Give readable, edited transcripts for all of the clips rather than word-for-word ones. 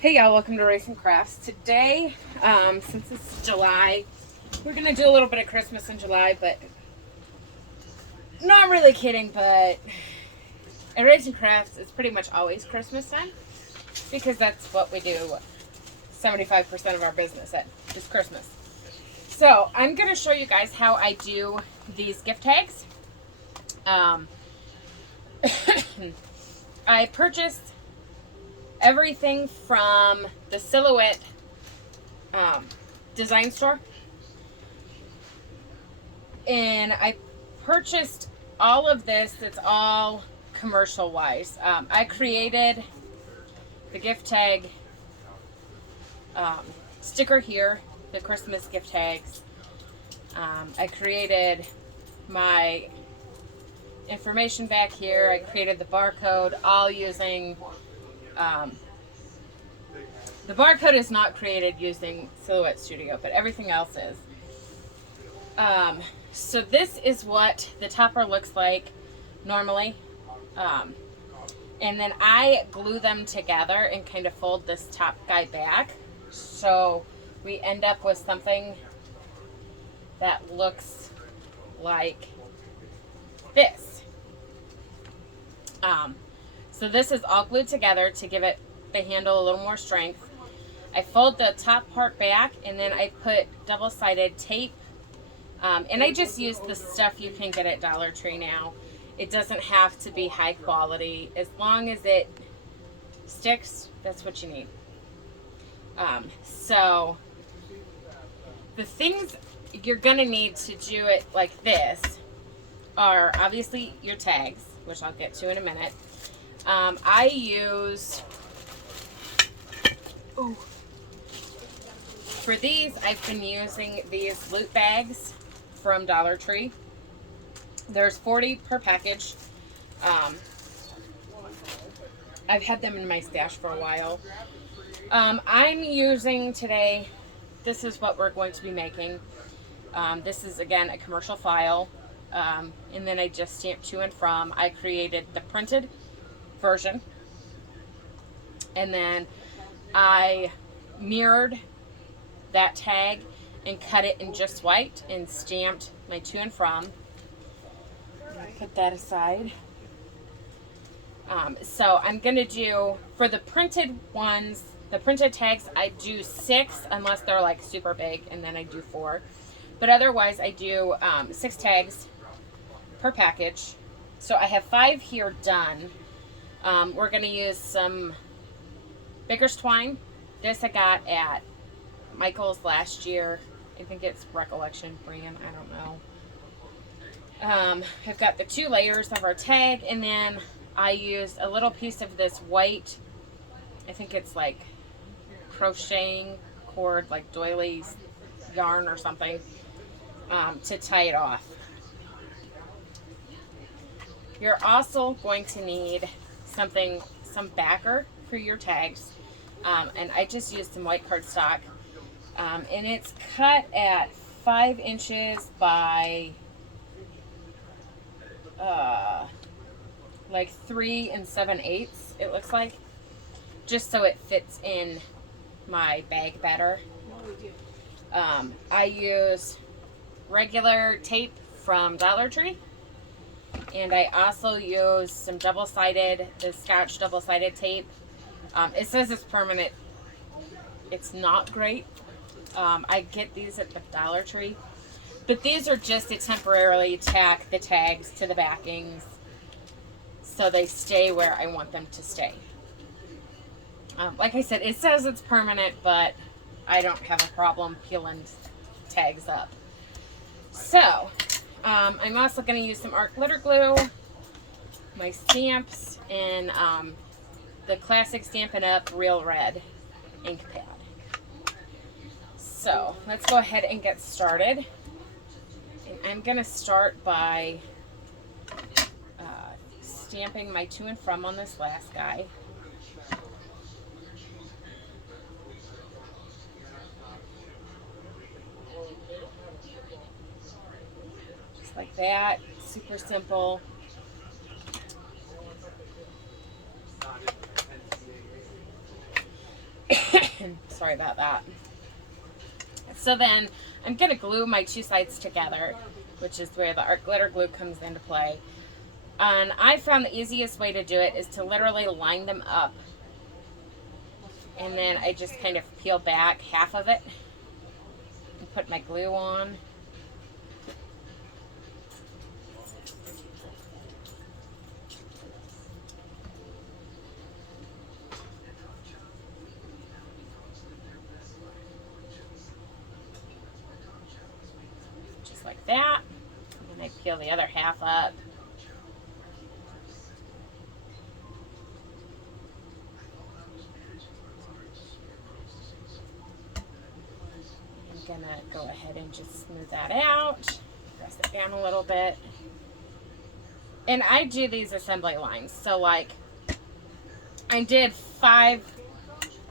Hey y'all, welcome to Race and Crafts. Today, since it's July, we're gonna do a little bit of Christmas in July, but not really kidding, but at Race and Crafts, it's pretty much always Christmas time because that's what we do 75% of our business at is Christmas. So I'm gonna show you guys how I do these gift tags. I purchased everything from the Silhouette design store, and I purchased all of this. It's all commercial wise. I created the gift tag sticker here, the Christmas gift tags. I created my information back here. I created the barcode all using the barcode is not created using Silhouette Studio, but everything else is. So this is what the topper looks like normally. And then I glue them together and kind of fold this top guy back. So we end up with something that looks like this. So this is all glued together to give it the handle a little more strength. I fold the top part back and then I put double-sided tape. And I just use the stuff you can get at Dollar Tree now. It doesn't have to be high quality. As long as it sticks, that's what you need. So the things you're gonna need to do it like this are obviously your tags, which I'll get to in a minute. I use, for these, I've been using these loot bags from Dollar Tree. There's 40 per package. I've had them in my stash for a while. I'm using today, this is what we're going to be making. This is, again, a commercial file. And then I just stamped to and from. I created the printed version. And then I mirrored that tag and cut it in just white and stamped my to and from. Put that aside. So I'm going to do, for the printed ones, the printed tags, I do 6 unless they're like super big, and then I do 4. But otherwise I do 6 tags per package. So I have 5 here done. We're going to use some Baker's twine. This I got at Michael's last year. I think it's Recollection brand. I don't know. I've got the 2 layers of our tag, and then I used a little piece of this white, I think it's like crocheting cord, like doilies yarn or something, to tie it off. You're also going to need some backer for your tags. And I just used some white cardstock. And it's cut at 5 inches by like 3 7/8, it looks like. Just so it fits in my bag better. I use regular tape from Dollar Tree. And I also use some double-sided, the Scotch double-sided tape. It says it's permanent. It's not great. I get these at the Dollar Tree. But these are just to temporarily tack the tags to the backings so they stay where I want them to stay. Like I said, it says it's permanent, but I don't have a problem peeling tags up. So, I'm also going to use some art glitter glue, my stamps, and the classic Stampin' Up! Real Red ink pad. So, let's go ahead and get started. And I'm going to start by stamping my to and from on this last guy. Just like that. Super simple. Sorry about that. So then I'm going to glue my two sides together, which is where the art glitter glue comes into play. And I found the easiest way to do it is to literally line them up. And then I just kind of peel back half of it and put my glue on. Just like that. And I peel the other half up. I'm gonna go ahead and just smooth that out, press it down a little bit. And I do these assembly lines, so like I did 5,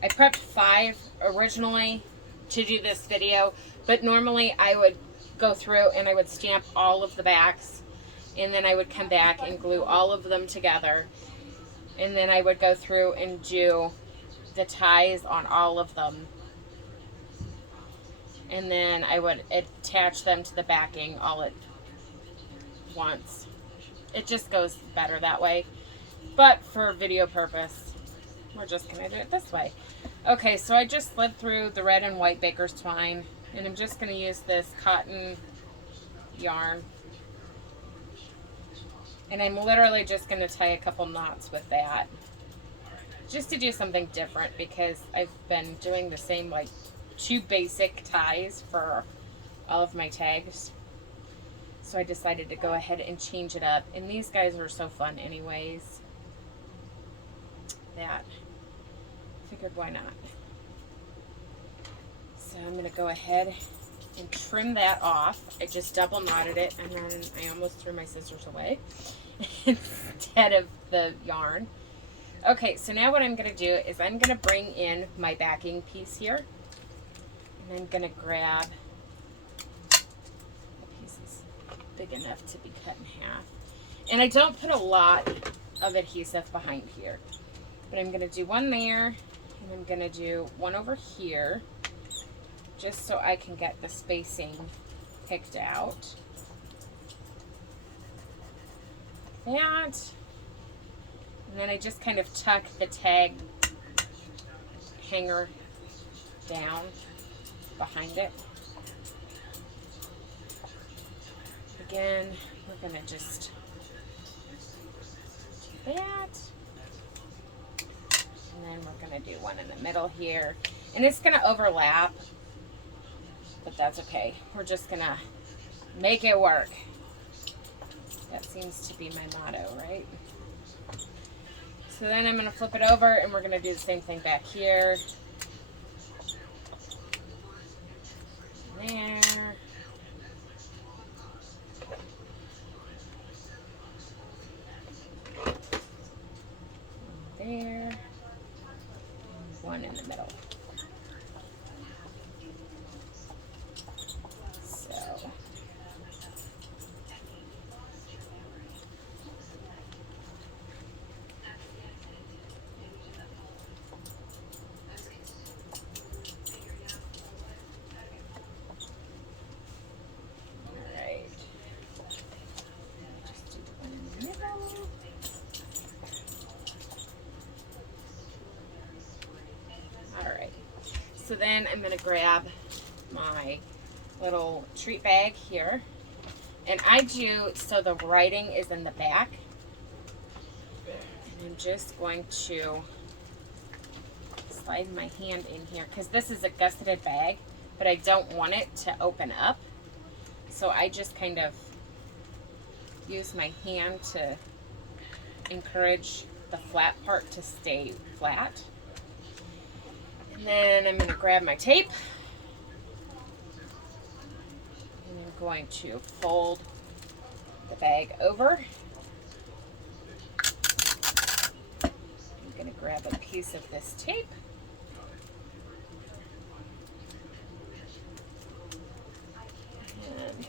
I prepped 5 originally to do this video, but normally I would go through and I would stamp all of the backs, and then I would come back and glue all of them together, and then I would go through and do the ties on all of them. And then I would attach them to the backing all at once. It just goes better that way. But for video purpose, we're just going to do it this way. Okay, so I just slid through the red and white baker's twine. And I'm just going to use this cotton yarn. And I'm literally just going to tie a couple knots with that. Just to do something different, because I've been doing the same like 2 basic ties for all of my tags. So I decided to go ahead and change it up. And these guys are so fun anyways, that I figured why not. So I'm going to go ahead and trim that off. I just double knotted it, and then I almost threw my scissors away instead of the yarn. Okay, so now what I'm going to do is I'm going to bring in my backing piece here. And I'm going to grab a piece that's big enough to be cut in half. And I don't put a lot of adhesive behind here. But I'm going to do one there, and I'm going to do one over here, just so I can get the spacing picked out. Like that. And then I just kind of tuck the tag hanger down behind it. Again, we're going to just do that. And then we're going to do one in the middle here. And it's going to overlap, but that's okay. We're just going to make it work. That seems to be my motto, right? So then I'm going to flip it over, and we're going to do the same thing back here. There. There. One in the middle. So. So then I'm going to grab my little treat bag here, and I do so the writing is in the back, and I'm just going to slide my hand in here because this is a gusseted bag, but I don't want it to open up, so I just kind of use my hand to encourage the flat part to stay flat. And then I'm going to grab my tape, and I'm going to fold the bag over. I'm going to grab a piece of this tape. And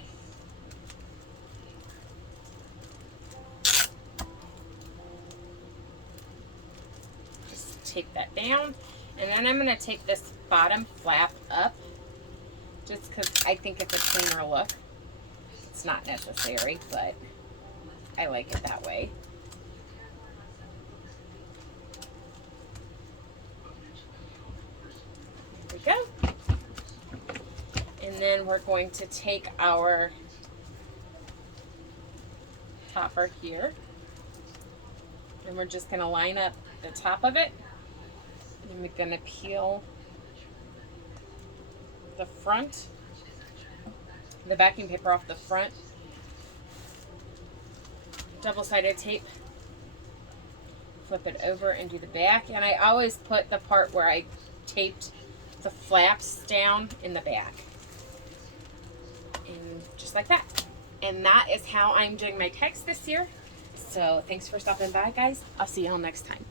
just tape that down. And then I'm going to take this bottom flap up just because I think it's a cleaner look. It's not necessary, but I like it that way. There we go. And then we're going to take our topper here, and we're just going to line up the top of it, and we're going to peel the front, the backing paper off the front, double-sided tape, flip it over and do the back, and I always put the part where I taped the flaps down in the back, and just like that. And that is how I'm doing my tags this year. So thanks for stopping by, guys. I'll see y'all next time.